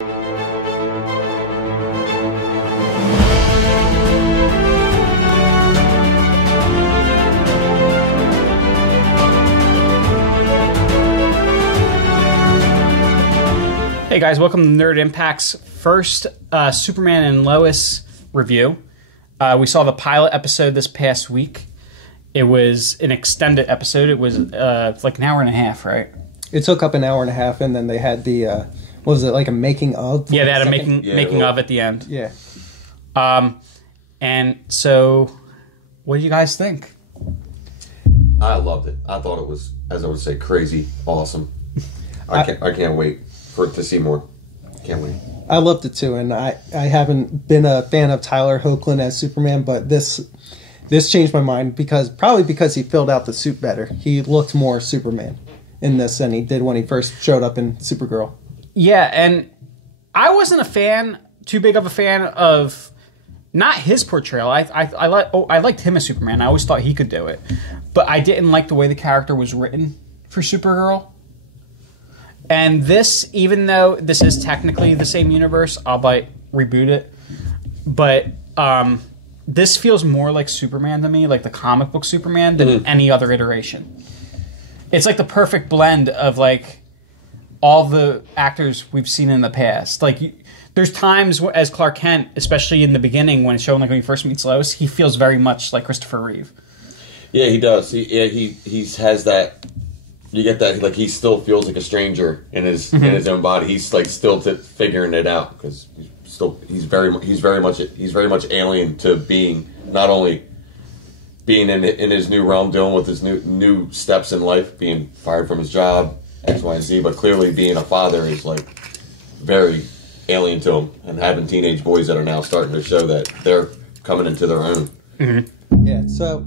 Hey guys, welcome to Nerd Impact's first Superman and Lois review. We saw the pilot episode this past week. It was an extended episode. It was like an hour and a half, right? It took up an hour and a half, and then they had the, what was it, like a making of? Yeah, they had a making of at the end. Yeah. And so, what do you guys think? I loved it. I thought it was, as I would say, crazy, awesome. I can't wait to see more. Can't wait. I loved it too, and I haven't been a fan of Tyler Hoechlin as Superman, but this changed my mind probably because he filled out the suit better. He looked more Superman in this than he did when he first showed up in Supergirl. Yeah, and I wasn't too big of a fan of not his portrayal. I liked him as Superman. I always thought he could do it, but I didn't like the way the character was written for Supergirl. And this, even though this is technically the same universe, I'll reboot it. But this feels more like Superman to me, like the comic book Superman, than any other iteration. It's like the perfect blend of like all the actors we've seen in the past. Like there's times as Clark Kent, especially in the beginning when it's shown like when he first meets Lois, he feels very much like Christopher Reeve. Yeah, he does. He has that. You get that, like, he still feels like a stranger in his own body. He's like still figuring it out because he's very much alien to being, not only being in his new realm, dealing with his new steps in life, being fired from his job, X, Y, and Z, but clearly being a father is like very alien to him, and having teenage boys that are now starting to show that they're coming into their own. Mm-hmm. Yeah, so.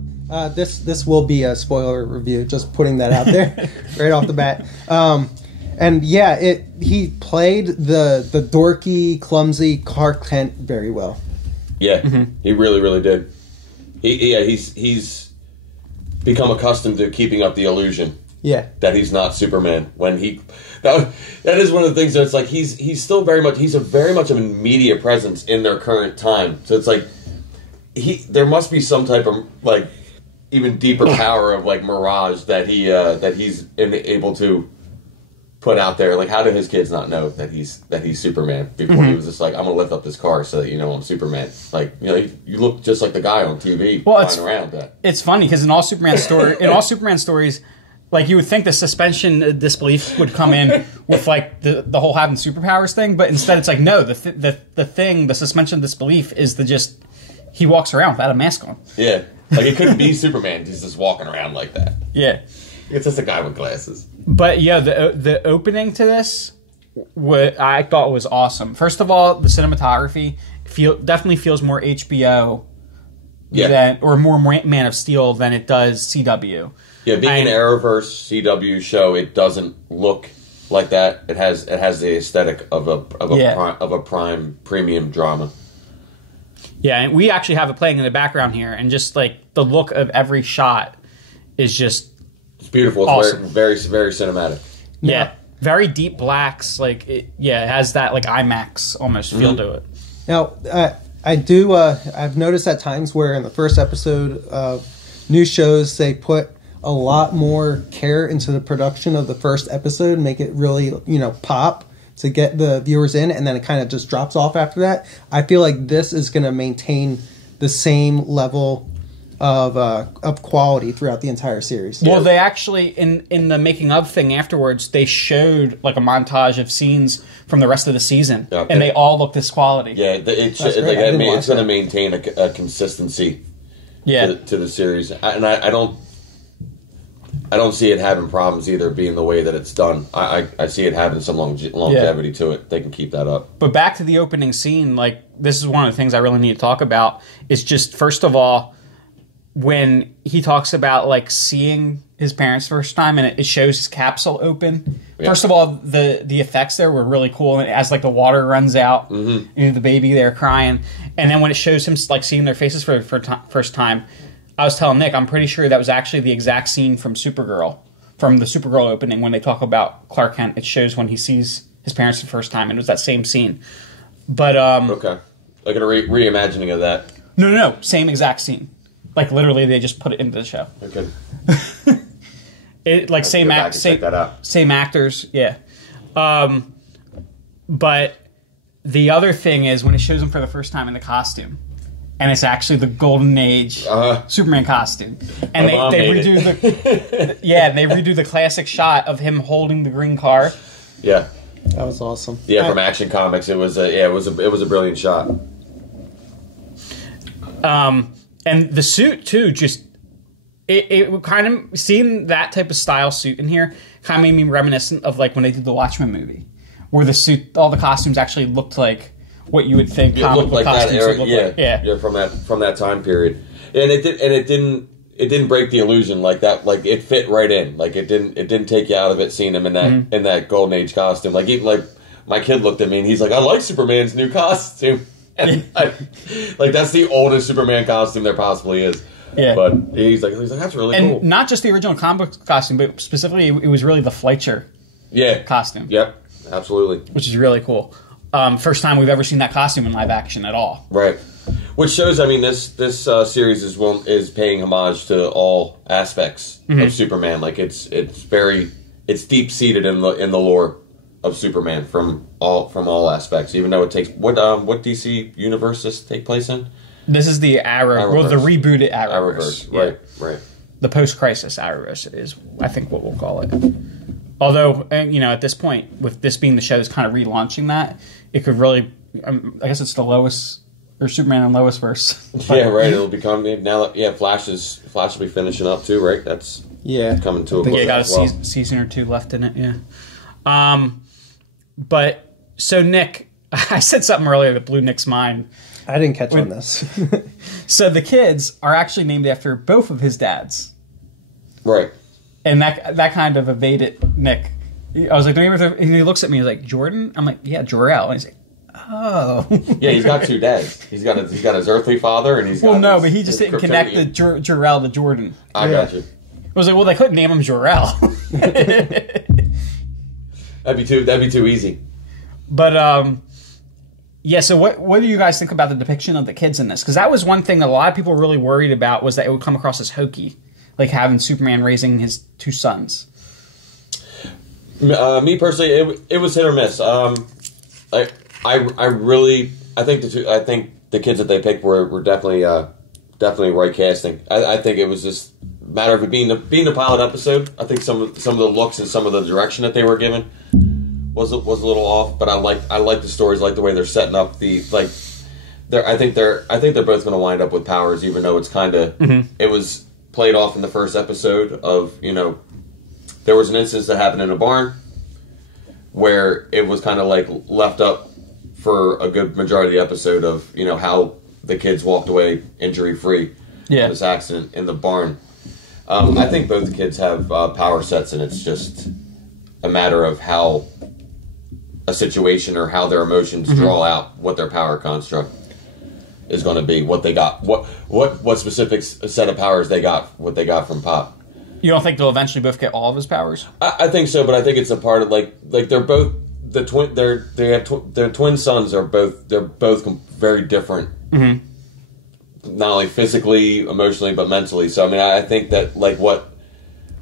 This will be a spoiler review, just putting that out there right off the bat. And yeah, he played the dorky, clumsy Clark Kent very well. Yeah, he really, really did. He's become accustomed to keeping up the illusion. Yeah, that he's not Superman. When that is one of the things that it's like he's still very much of a media presence in their current time. So it's like there must be some type of like even deeper power of like mirage that he's able to put out there. Like, how do his kids not know that he's Superman before he was just like, I'm gonna lift up this car so that you know I'm Superman. Like, you know, you look just like the guy on TV flying around. It's funny because in all Superman stories, like you would think the suspension of disbelief would come in with like the whole having superpowers thing, but instead it's like no, the suspension of disbelief is he walks around without a mask on. Yeah. Like, it couldn't be Superman. He's just walking around like that. Yeah. It's just a guy with glasses. But, yeah, the opening to this, what I thought was awesome. First of all, the cinematography definitely feels more HBO or more Man of Steel than it does CW. Yeah, being an Arrowverse CW show, it doesn't look like that. It has the aesthetic of a premium drama. Yeah, and we actually have it playing in the background here, and just like the look of every shot is just it's beautiful. It's awesome. very, very cinematic. Yeah, very deep blacks. Like it has that like IMAX almost feel to it. Now, I've noticed at times where in the first episode of new shows they put a lot more care into the production of the first episode, make it really pop to get the viewers in, and then it kind of just drops off after that. I feel like this is going to maintain the same level of quality throughout the entire series. Well, they actually in the making of thing afterwards, they showed like a montage of scenes from the rest of the season, and they all look this quality. Yeah, it's going to maintain a consistency. Yeah. To the series, and I don't see it having problems either, being the way that it's done. I see it having some longevity to it. They can keep that up. But back to the opening scene, like, this is one of the things I really need to talk about. It's just, first of all, when he talks about, like, seeing his parents first time, and it shows his capsule open. Yeah. First of all, the effects there were really cool, and as, like, the water runs out, and the baby there crying. And then when it shows him, like, seeing their faces for the first time, I was telling Nick, I'm pretty sure that was actually the exact scene from Supergirl, from the Supergirl opening when they talk about Clark Kent. It shows when he sees his parents the first time, and it was that same scene. But Okay. Like a reimagining of that. no, same exact scene. Like literally, they just put it into the show. Okay. It like same Check that out. same actors, yeah. But the other thing is when it shows him for the first time in the costume, and it's actually the Golden Age Superman costume, and they redo they redo the classic shot of him holding the green car. Yeah. That was awesome. Yeah, from Action Comics, it was a brilliant shot. And the suit too, just it kind of seeing that type of style suit in here kind of made me reminiscent of like when they did the Watchmen movie, where the suit, all the costumes actually looked like what you would think comic book costumes would look like. Yeah, from that time period, and it didn't break the illusion like that. Like it fit right in. Like it didn't take you out of it seeing him in that Golden Age costume. Like even like my kid looked at me and he's like, I like Superman's new costume. And like that's the oldest Superman costume there possibly is. Yeah, but he's like that's really cool. And not just the original comic book costume, but specifically it was really the Fleischer costume. Yep, absolutely. Which is really cool. First time we've ever seen that costume in live action at all. Right. Which shows, I mean, this series is paying homage to all aspects of Superman. Like it's deep seated in the lore of Superman from all aspects. Even though it takes what DC universe does this take place in? This is the Arrowverse. The rebooted Arrowverse. Right. The post-crisis Arrowverse is, I think, what we'll call it. Although, at this point, with this being the show's kind of relaunching that, it could really, I guess it's the Lois, or Superman and Lois verse. Yeah, right. It'll become, now that, Flash will be finishing up too, right? That's coming to a close. Yeah, got a season or two left in it, yeah. But, so Nick, I said something earlier that blew Nick's mind. I didn't catch on this. So the kids are actually named after both of his dads. Right. And that kind of evaded Nick. I was like, and he looks at me, he's like, Jordan? I'm like, yeah, Jor-El. And he's like, oh. Yeah, he's got two dads. He's got his earthy father, and he's got but he just didn't connect the Jor-El to Jordan. I got you. I was like, well, they couldn't name him Jor-El. That'd be too easy. But, so what do you guys think about the depiction of the kids in this? Because that was one thing that a lot of people were really worried about, was that it would come across as hokey, like having Superman raising his two sons. Me personally, it was hit or miss. I think the kids that they picked were definitely right casting. I think it was just a matter of it being the pilot episode. I think some of the looks and some of the direction that they were given was a little off, but I like the stories, like the way they're setting up I think they're both going to wind up with powers, even though it's kind of it was played off in the first episode of, there was an instance that happened in a barn where it was kind of like left up for a good majority of the episode of, how the kids walked away injury free from this accident in the barn. I think both kids have power sets, and it's just a matter of how a situation or how their emotions draw out what their power construct is going to be, what they got, what specific set of powers they got, what they got from Pop. You don't think they'll eventually both get all of his powers? I think so, but I think it's a part of like they're both the twin. Their twin sons are both very different, not only physically, emotionally, but mentally. So I mean, I think that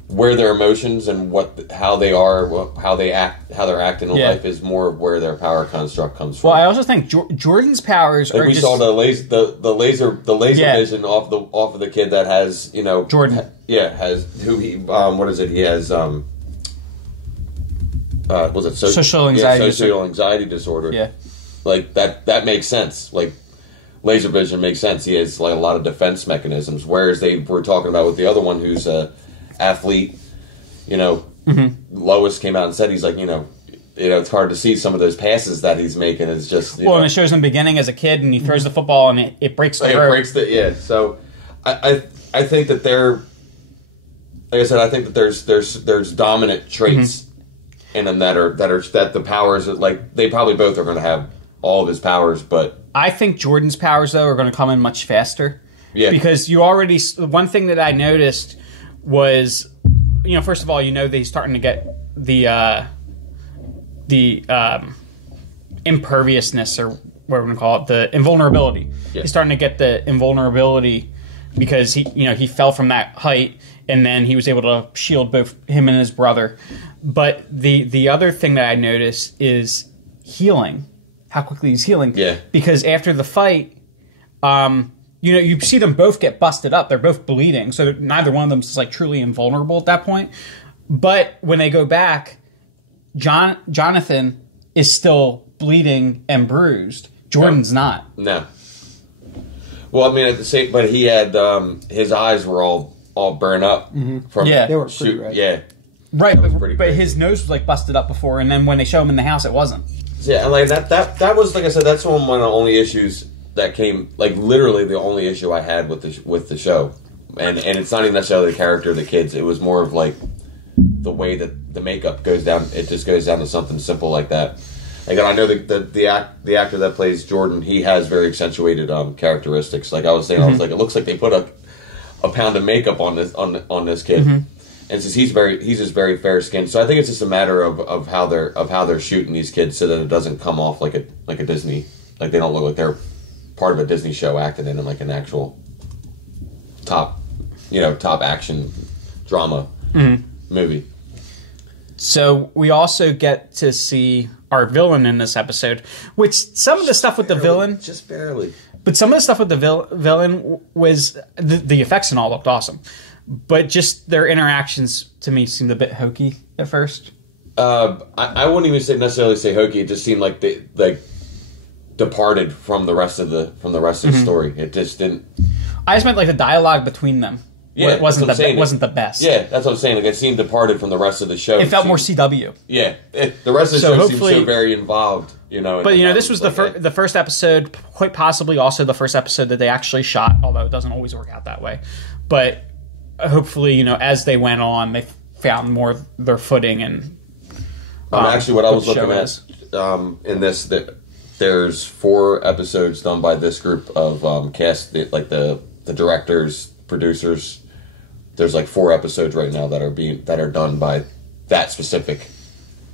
where their emotions and how they are, how they act, how they're acting in life is more where their power construct comes from. Well, I also think Jordan's powers are. We saw the laser vision off of the kid that has Jordan. Has who he what is it? He has was it social anxiety anxiety disorder? Yeah, like that makes sense. Like laser vision makes sense. He has like a lot of defense mechanisms. Whereas they were talking about with the other one who's a athlete, Lois came out and said he's like, it's hard to see some of those passes that he's making. It's just and it shows him beginning as a kid, and he throws the football, and it breaks the rope. It breaks So I think that they're, like I said, I think that there's dominant traits in them that the powers that they probably both are going to have all of his powers, but I think Jordan's powers though are going to come in much faster. Yeah, because one thing that I noticed was, first of all, that he's starting to get the the imperviousness, or what we're going to call it, the invulnerability. Yeah. He's starting to get the invulnerability because he fell from that height, and then he was able to shield both him and his brother. But the other thing that I noticed is healing, how quickly he's healing. Yeah. Because after the fight, you see them both get busted up. They're both bleeding, so neither one of them is like truly invulnerable at that point. But when they go back, Jonathan is still bleeding and bruised. Jordan's not. No. Well, I mean, at the same, but he had his eyes were all burned up from they were pretty red. Yeah. Right, but his nose was like busted up before, and then when they show him in the house, it wasn't. Yeah, and like that was, like I said, that's one of the only issues that came, like literally the only issue I had with the show, and it's not even necessarily the character of the kids. It was more of like the way that the makeup goes down. It just goes down to something simple like that. Like, I know the actor that plays Jordan, he has very accentuated characteristics. Like I was saying, I was like, it looks like they put a pound of makeup on this kid. And since he's just very fair skinned, so I think it's just a matter of how they're shooting these kids so that it doesn't come off like a Disney, like they don't look like they're part of a Disney show acted in like an actual top action drama movie. So we also get to see our villain in this episode, which some of the stuff with the villain, just barely, but some of the stuff with the villain was the effects and all looked awesome. But just their interactions to me seemed a bit hokey at first. I wouldn't even necessarily say hokey. It just seemed like they departed from the rest of the story. It just didn't. I just meant like the dialogue between them. Yeah, it wasn't the best. Yeah, that's what I'm saying. Like, it seemed departed from the rest of the show. It felt more CW. Yeah, the rest of the show seemed so very involved. But this was the first episode, quite possibly also the first episode that they actually shot. Although it doesn't always work out that way, but. Hopefully, as they went on, they found more their footing. And actually, what I was looking at in this, that there's 4 episodes done by this group of cast, like the directors, producers. There's like 4 episodes right now that are done by that specific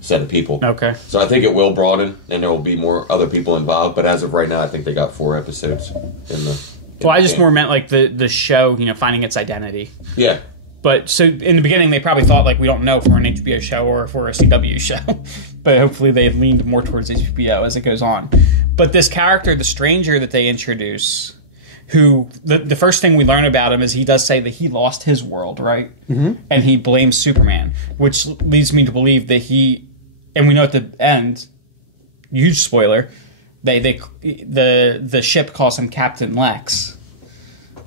set of people. Okay. So I think it will broaden, and there will be more other people involved. But as of right now, I think they got 4 episodes in the. Well, I just more meant like the show, finding its identity. Yeah. But so in the beginning, they probably thought like we don't know if we're an HBO show or if we're a CW show. But hopefully they leaned more towards HBO as it goes on. But this character, the stranger that they introduce, who the first thing we learn about him is he does say that he lost his world, right? Mm-hmm. And he blames Superman, which leads me to believe that and we know at the end, huge spoiler. The ship calls him Captain Lex.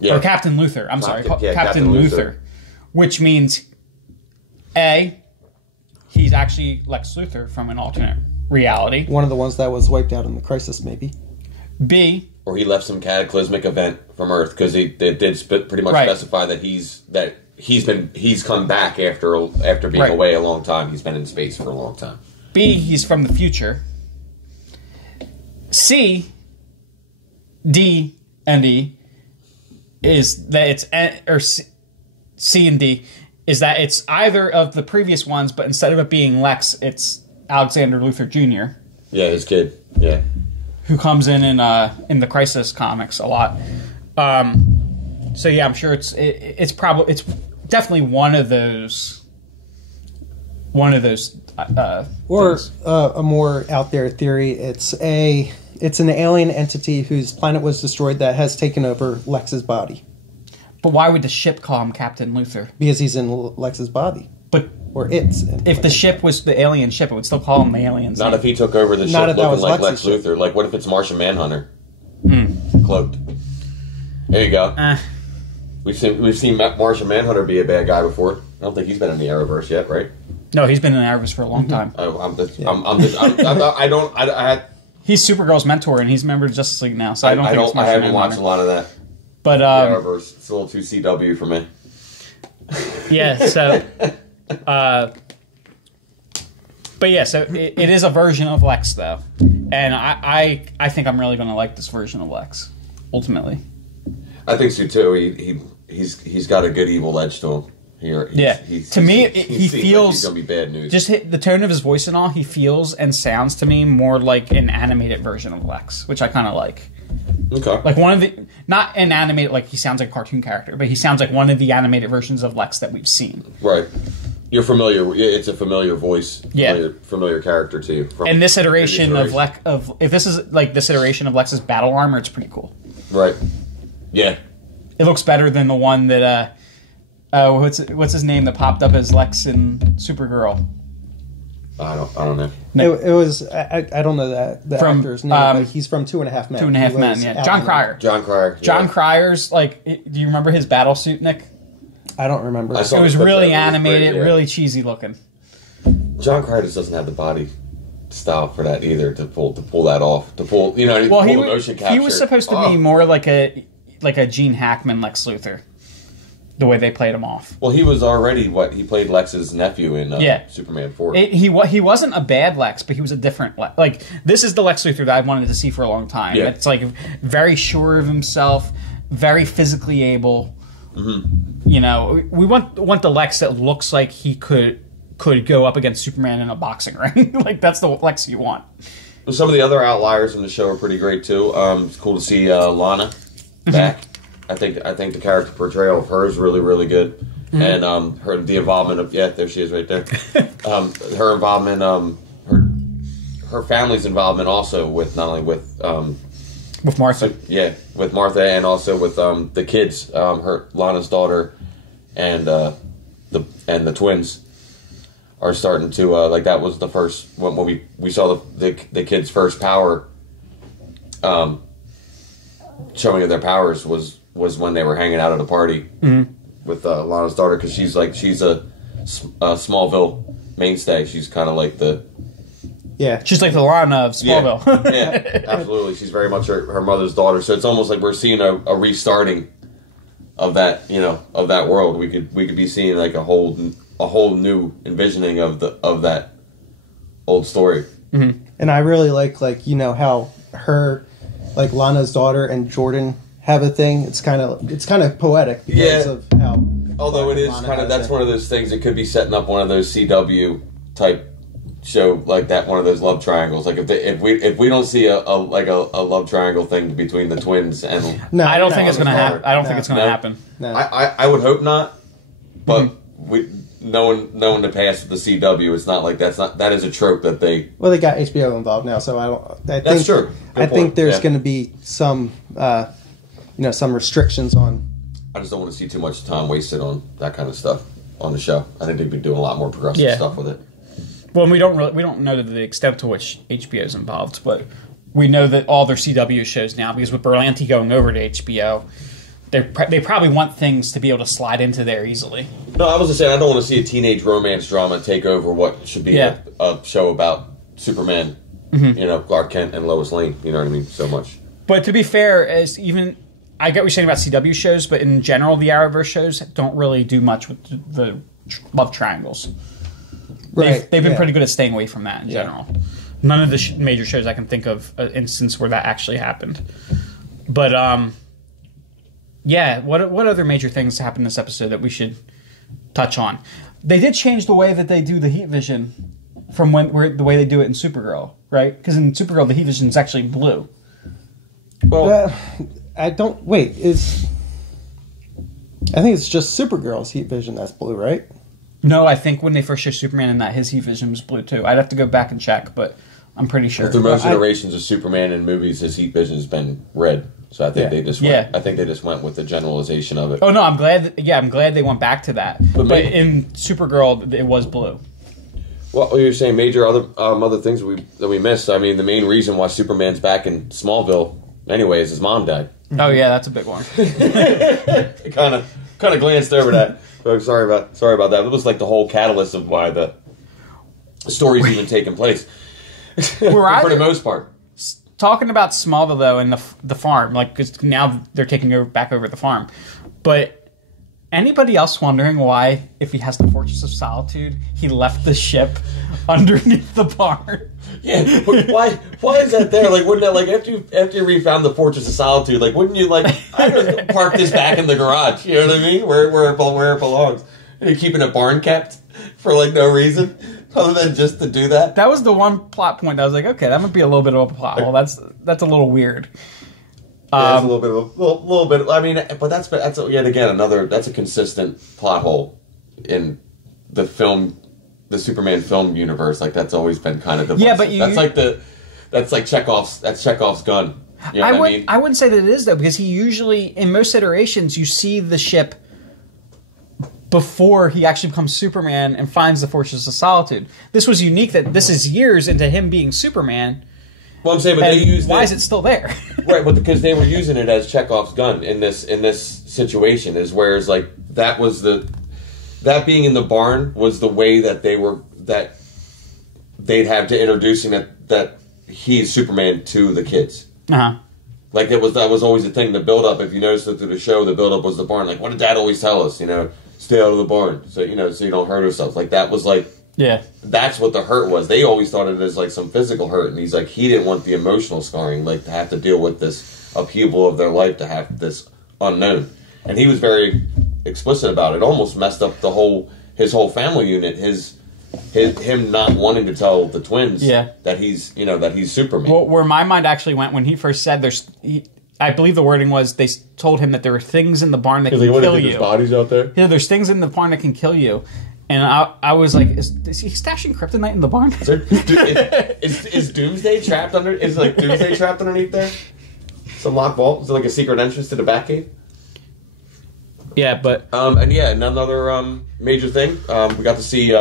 Yeah. Or Captain Luthor. I'm sorry. Captain Luthor. Which means, A, he's actually Lex Luthor from an alternate reality. One of the ones that was wiped out in the Crisis, maybe. B, or he left some cataclysmic event from Earth, because they did pretty much specify that he's come back after being away a long time. He's been in space for a long time. B, he's from the future. C, D, and E is that C and D is that it's either of the previous ones, but instead of it being Lex, it's Alexander Luthor Jr. Yeah, his kid. Yeah, who comes in the Crisis comics a lot. So yeah, I'm sure it's definitely one of those. Or a more out there theory, it's an alien entity whose planet was destroyed that has taken over Lex's body. But why would the ship call him Captain Luthor? Because he's in Lex's body. If the ship was the alien ship, it would still call him the alien. Not if he took over the ship looking like Lex Luthor. Like, what if it's Martian Manhunter? Cloaked. There you go. We've seen Martian Manhunter be a bad guy before. I don't think he's been in the Arrowverse yet, right? No, he's been in the Arrowverse for a long time. He's Supergirl's mentor, and he's a member of Justice League now. So I haven't watched a lot of that. But Arrowverse, it's a little too CW for me. Yeah. So, but yeah. So it is a version of Lex, though, and I think I'm really going to like this version of Lex, ultimately. I think so too. He's got a good evil edge to him. To me, he feels like he's gonna be bad news. Just the tone of his voice and all. He feels and sounds to me more like an animated version of Lex, which I kind of like. Okay. Like one of the, not an animated, like he sounds like a cartoon character, but he sounds like one of the animated versions of Lex that we've seen. Right. You're familiar. It's a familiar voice. Familiar character to you. And this iteration of if this is like this iteration of Lex's battle armor, it's pretty cool. Right. Yeah. It looks better than the one that what's his name that popped up as Lex in Supergirl. I don't know. It was I don't know the actor's name, but he's from 2.5 Men. 2.5 Men, yeah. John Cryer. John Cryer's like. Do you remember his battle suit, Nick? I don't remember. It was really animated, really cheesy looking. John Cryer just doesn't have the body style for that either to pull that off. Pull the motion capture. He was supposed to be more like a Gene Hackman Lex Luthor. The way they played him off. Well, he was already he played Lex's nephew in Superman 4. He wasn't a bad Lex, but he was a different Lex. Like, this is the Lex Luthor that I wanted to see for a long time. Yeah. It's like very sure of himself, very physically able. Mm-hmm. You know, we want the Lex that looks like he could go up against Superman in a boxing ring. Like, that's the Lex you want. Some of the other outliers in the show are pretty great too. It's cool to see Lana back. I think the character portrayal of her is really, really good, and the involvement of there she is right there. Her involvement, her family's involvement also with not only with Martha, with Martha, and also with the kids, Lana's daughter, and the twins are starting to like that was the first when we saw the kids' first power, showing of their powers was when they were hanging out at a party with Lana's daughter, because she's a Smallville mainstay. She's kind of like she's like the Lana of Smallville. Yeah, absolutely. She's very much her mother's daughter. So it's almost like we're seeing a restarting of that of that world. We could be seeing like a whole new envisioning of that old story. Mm-hmm. And I really like how her Lana's daughter and Jordan have a thing. It's kind of poetic because of how. Although it is kind of that's one of those things that could be setting up one of those CW type show like that, one of those love triangles. Like if we don't see a love triangle thing between the twins and I don't think it's gonna happen. I don't think it's gonna happen. No. I would hope not, but knowing the past of the CW, it's not like that is a trope that they. Well, they got HBO involved now, so that's true. I think there's going to be some. Some restrictions on. I just don't want to see too much time wasted on that kind of stuff on the show. I think they'd be doing a lot more progressive stuff with it. Well, we don't know the extent to which HBO is involved, but we know that all their CW shows now, because with Berlanti going over to HBO, they probably want things to be able to slide into there easily. No, I was just saying I don't want to see a teenage romance drama take over what should be a show about Superman, Clark Kent and Lois Lane. You know what I mean? So much. But to be fair, I get what you're saying about CW shows, but in general, the Arrowverse shows don't really do much with the love triangles. Right. They've been pretty good at staying away from that in general. None of the major shows I can think of an instance where that actually happened. But, what other major things happened this episode that we should touch on? They did change the way that they do the heat vision from the way they do it in Supergirl, right? Because in Supergirl, the heat vision is actually blue. Well, I don't... Wait, I think it's just Supergirl's heat vision that's blue, right? No, I think when they first showed Superman in that, his heat vision was blue too. I'd have to go back and check, but I'm pretty sure. Through most iterations of Superman in movies, his heat vision has been red. So I think they just went. I think they just went with the generalization of it. Oh no, I'm glad. I'm glad they went back to that. But in Supergirl, it was blue. Well, you're saying major other things that we missed. I mean, the main reason why Superman's back in Smallville, anyways, his mom died. Oh yeah, that's a big one. kind of glanced over that. I'm sorry about that. It was like the whole catalyst of why the story's even taking place. For the most part. Talking about Smallville though, and the farm, like, because now they're taking back over the farm. But anybody else wondering why, if he has the Fortress of Solitude, he left the ship underneath the barn? Yeah, but why is that there? Like, wouldn't that, like, after you refound the Fortress of Solitude, like, wouldn't you, like, I just park this back in the garage? You know what I mean? Where it belongs. And you're keeping a barn kept for like no reason other than just to do that. That was the one plot point that I was like, okay, that might be a little bit of a plot hole. That's a little weird. Yeah, it's a little bit of a little bit. I mean, but that's yet again that's a consistent plot hole in the Superman film universe. Like that's always been kind of divisive. Yeah, but that's like Chekhov's gun. You know what I mean? I wouldn't say that it is though, because he usually in most iterations you see the ship before he actually becomes Superman and finds the Fortress of Solitude. This was unique that this is years into him being Superman. Well, I'm saying, but they used why is it still there? Right, but because they were using it as Chekhov's gun in this situation, is whereas like that being in the barn was the way that they'd have to introducing that he's Superman to the kids. Like that was always the thing. The build up, if you notice it through the show, the build up was the barn. Like, what did Dad always tell us? Stay out of the barn, so so you don't hurt yourself. Like that was like. Yeah, that's what the hurt was. They always thought of it as like some physical hurt, and he's like, he didn't want the emotional scarring, like to have to deal with this upheaval of their life, to have this unknown. And he was very explicit about it. Almost messed up his whole family unit. Him not wanting to tell the twins that he's Superman. Well, where my mind actually went when he first said I believe the wording was they told him that there were things in the barn that can kill you. There's bodies out there. Yeah, there's things in the barn that can kill you. And I was like, is he stashing kryptonite in the barn? Is Doomsday trapped under? Is like Doomsday trapped underneath there? Some locked vault? Is it like a secret entrance to the Batcave? Yeah, but and another major thing. We got to see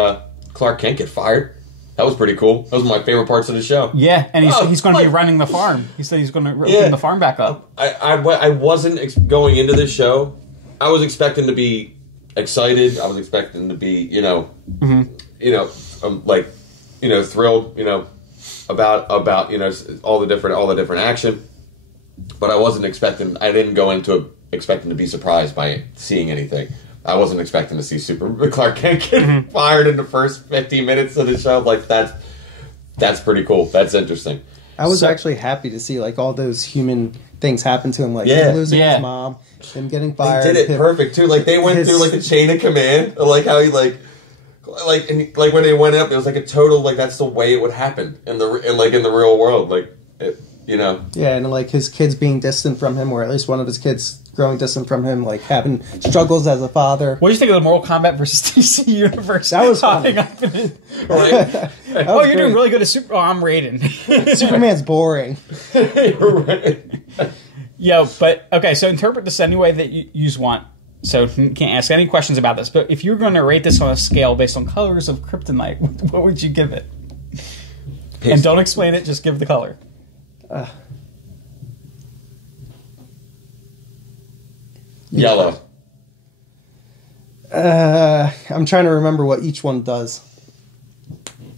Clark Kent get fired. That was pretty cool. That was my favorite parts of the show. Yeah, and he's going to be running the farm. He said he's going to open the farm back up. I wasn't going into this show. I was expecting to be excited. I was expecting to be, thrilled, about all the different action. But I didn't go into it expecting to be surprised by seeing anything. I wasn't expecting to see Clark Kent get fired in the first 15 minutes of the show. Like that's pretty cool. That's interesting. I was actually happy to see like all those human things happen to him, like him losing his mom, him getting fired. They did it perfect too. Like they went through like the chain of command, like how he like when they went up, it was like a total like that's the way it would happen in the real world. Like Yeah, and like his kids being distant from him, or at least one of his kids growing distant from him, like having struggles as a father. What do you think of the Mortal Kombat versus DC universe? That was funny. Right? Oh, you're doing really good at Super. Oh, I'm Raiden. Superman's boring. Right. Yo, but okay. So interpret this any way that you want. So you can't ask any questions about this. But if you were going to rate this on a scale based on colors of kryptonite, what would you give it? And don't explain it. Just give the color. Yellow. I'm trying to remember what each one does.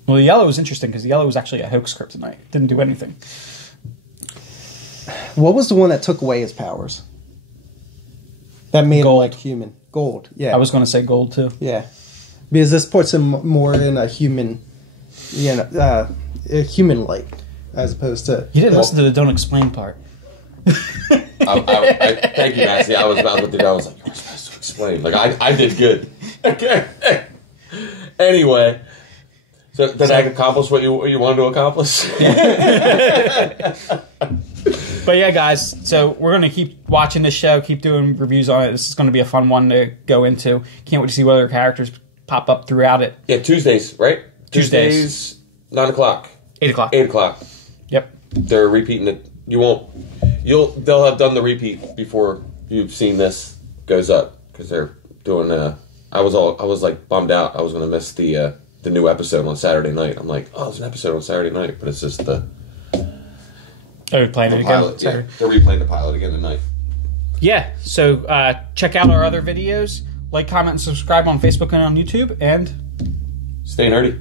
Well, the yellow was interesting because the yellow was actually a hoax kryptonite. It didn't do anything. What was the one that took away his powers? That made him like human. Gold. Yeah. I was going to say gold too. Yeah. Because this puts him more in a human, a human-like, as opposed to... You didn't listen to the don't explain part. Thank you, Maxie. I was about to do that. I was like, you're supposed to explain. Like, I did good. Okay. Anyway. So, did I accomplish what you wanted to accomplish? But yeah, guys, so we're going to keep watching this show, keep doing reviews on it. This is going to be a fun one to go into. Can't wait to see what other characters pop up throughout it. Yeah, Tuesdays, right? Tuesdays. 9 o'clock. 8 o'clock. 8 o'clock. Yep. They're repeating it. They'll have done the repeat before you've seen this goes up, because they're doing I was like bummed out. I was going to miss the new episode on Saturday night. I'm like, oh, there's an episode on Saturday night, but it's just the... Are we playing it again? Yeah, they're replaying the pilot again tonight. Yeah, so check out our other videos. Like, comment, and subscribe on Facebook and on YouTube, and... Stay nerdy.